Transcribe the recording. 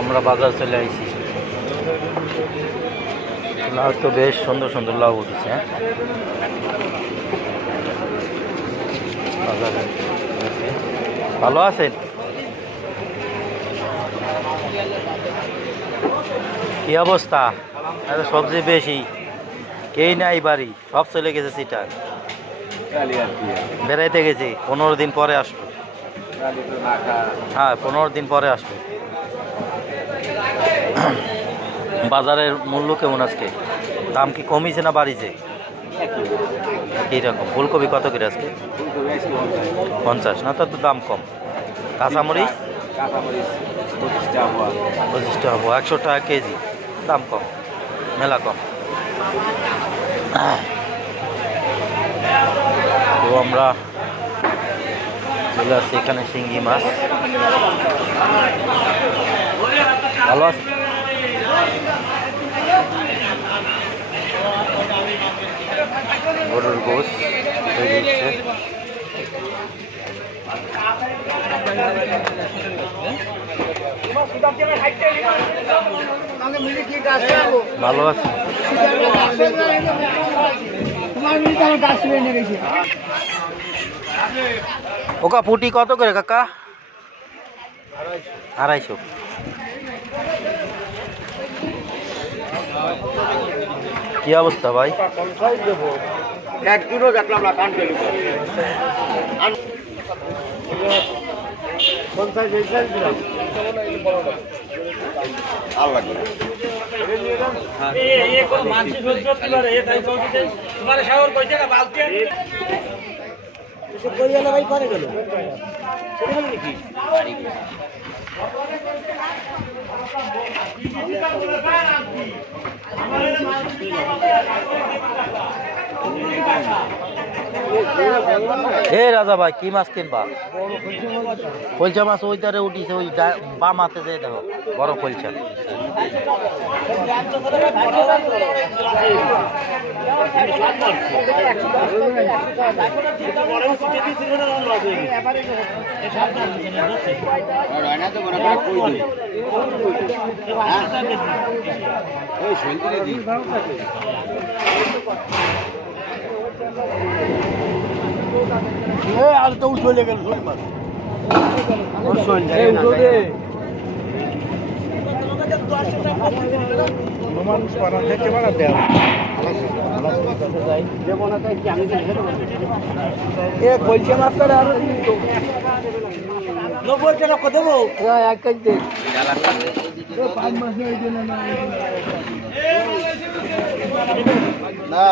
আমরা বাজার চলে আইছি। লাউ তো বেশ সুন্দর সুন্দর লাউ উঠেছে। বাজারে ভালো আছেন? কি অবস্থা? সবজি বেশি, কেই নাই বাড়ি, সব চলে গেছে সিটার। বেড়াইতে গেছি, 15 দিন পরে আসবো। হ্যাঁ, 15 দিন পরে আসবো। বাজারের মূল্য কেমন আজকে? দাম কি কমিছে না বাড়িছে? এইরকম। ফুলকপি কত করে আজকে? 50 না, তো দাম কম। কাঁচামরিচ 25 টাকা, 100 টাকা কেজি, দাম কম, মেলা কম। তো আমরা চলে আসছি এখানে শিঙ্গি মাছ। ভালো আছে? গরুর গোশ তৈরি হচ্ছে। ভালো আছে? ওকা পুটি কত করে কাকা? 250। কি অবস্থা ভাই? 1 কিলো দেখলাম না, কান কেলো ভাই করে গেল নাকি? হে রাজা ভাই, কি মাছ কিনবা? কলচা মাছ ওই তারে উঠিছে, ওই বাম হাতে যে দেখো বড় কলচা। আর তো চলে গেল মানুষ পারা থেকে মারা দেয় কলসে মাছ করে আরো 90 টাকা কত দেবো? 1 কেজি 5 মাস না